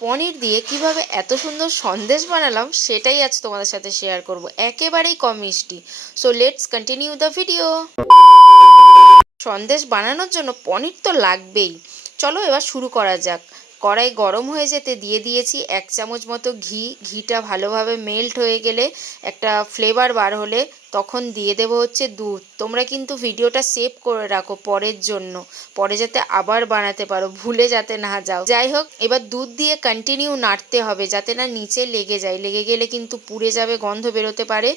পনির দিয়ে কিভাবে এত সুন্দর সন্দেশ বানালাম সেটাই আজ তোমাদের সাথে শেয়ার করব, একেবারেই কম মিষ্টি। So let's continue the video. Sandesh বানানোর জন্য পনির তো লাগবেই। চলো এবার শুরু করা যাক। কড়াই গরম হয়ে যেতে দিয়ে দিয়েছি 1 চামচ মতো ঘি। ঘিটা ভালোভাবে মেল্ট হয়ে গেলে, একটা ফ্লেভার বার হলে, তখন দিয়ে দেবো হচ্ছে দুধ। তোমরা কিন্তু ভিডিওটা সেভ করে রাখো পরের জন্য, পরে যাতে আবার বানাতে পারো, ভুলে যাতে না যাও। যাই হোক, এবার দুধ দিয়ে কন্টিনিউ নাড়তে হবে যাতে না নিচে লেগে যায়। লেগে গেলে কিন্তু পুড়ে যাবে, গন্ধ বেরোতে পারে।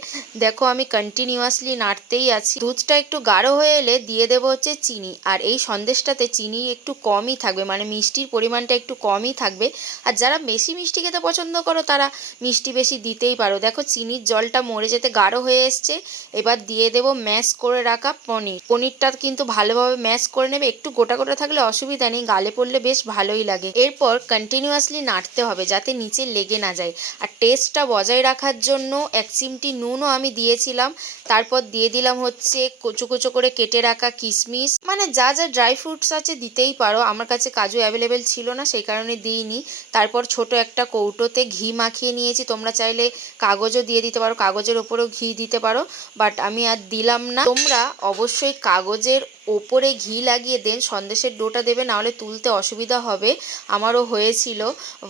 দেখো আমি কন্টিনিউয়াসলি নাড়তেই আছি। দুধটা একটু গাঢ় হয়ে এলে দিয়ে দেবো হচ্ছে চিনি। আর এই সন্দেশটাতে চিনি একটু কমই থাকবে, মানে মিষ্টির পরিমাণটা একটু কমই থাকবে। আর যারা বেশি মিষ্টি খেতে পছন্দ করো তারা মিষ্টি বেশি দিতেই পারো। দেখো চিনির জলটা মরে যেতে গাঢ় হয়ে এসছে। এবার দিয়ে দেবো ম্যাশ করে রাখা পনির। পনিরটা কিন্তু ভালোভাবে ম্যাশ করে নেবে। একটু গোটা গোটা থাকলে অসুবিধা নেই, গালে পড়লে বেশ ভালোই লাগে। এরপর কন্টিনিউয়াসলি নাড়তে হবে যাতে নিচে লেগে না যায়। আর টেস্টটা বজায় রাখার জন্য 1 চিমটি নুনও আমি দিয়েছিলাম। তারপর দিয়ে দিলাম হচ্ছে কুচো কুচো করে কেটে রাখা কিশমিশ, মানে যা যা ড্রাই ফ্রুটস আছে দিতেই পারো। আমার কাছে কাজু অ্যাভেলেবেল ছিল না, সেই কারণে দিইনি। তারপর ছোট একটা কৌটোতে ঘি মাখিয়ে নিয়েছি। তোমরা চাইলে কাগজও দিয়ে দিতে পারো, কাগজের ওপরেও ঘি দিতে পারো, বাট আমি আর দিলাম না। তোমরা অবশ্যই কাগজের ওপরে ঘি লাগিয়ে দেন সন্দেশের ডোটা দেবে, নাহলে তুলতে অসুবিধা হবে। আমারও হয়েছিল।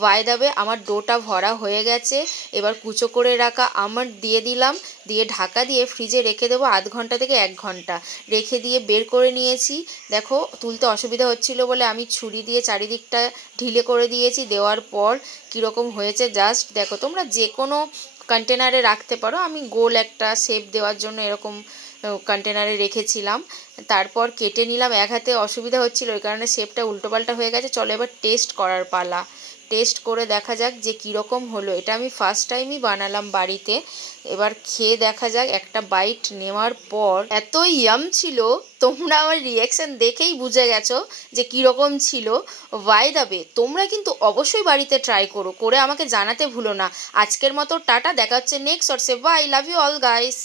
বাই দ্য ওয়ে, আমার ডোটা ভরা হয়ে গেছে। এবার কুচো করে রাখা আমন্ড দিয়ে দিলাম, দিয়ে ঢাকা দিয়ে ফ্রিজে রেখে দেবো 0.5 থেকে 1 ঘন্টা। রেখে দিয়ে বের করে নিয়েছি। দেখো তুলতে অসুবিধা হচ্ছিল বলে আমি ছুরি দিয়ে চারিদিকটা ঢিলে করে দিয়েছি। দেওয়ার পর কীরকম হয়েছে জাস্ট দেখো। তোমরা যে কোনো কন্টেনারে রাখতে পারো, আমি গোল একটা শেপ দেওয়ার জন্য এরকম কন্টেনারে রেখেছিলাম। তারপর কেটে নিলাম। এক হাতে অসুবিধা হচ্ছিল, ওই কারণে শেপটা উল্টোপাল্টা হয়ে গেছে। চলো এবার টেস্ট করার পালা। টেস্ট করে দেখা যাক যে কীরকম হলো। এটা আমি ফার্স্ট টাইমই বানালাম বাড়িতে। এবার খেয়ে দেখা যাক। একটা বাইট নেওয়ার পর এত ইয়াম ছিল, তোমরা আমার রিয়াকশান দেখেই বুঝে গেছো যে কীরকম ছিল। বাই দ্য ওয়ে, তোমরা কিন্তু অবশ্যই বাড়িতে ট্রাই করো, করে আমাকে জানাতে ভুলো না। আজকের মতো টাটা, দেখা হচ্ছে next WhatsApp. Bye, love you all guys.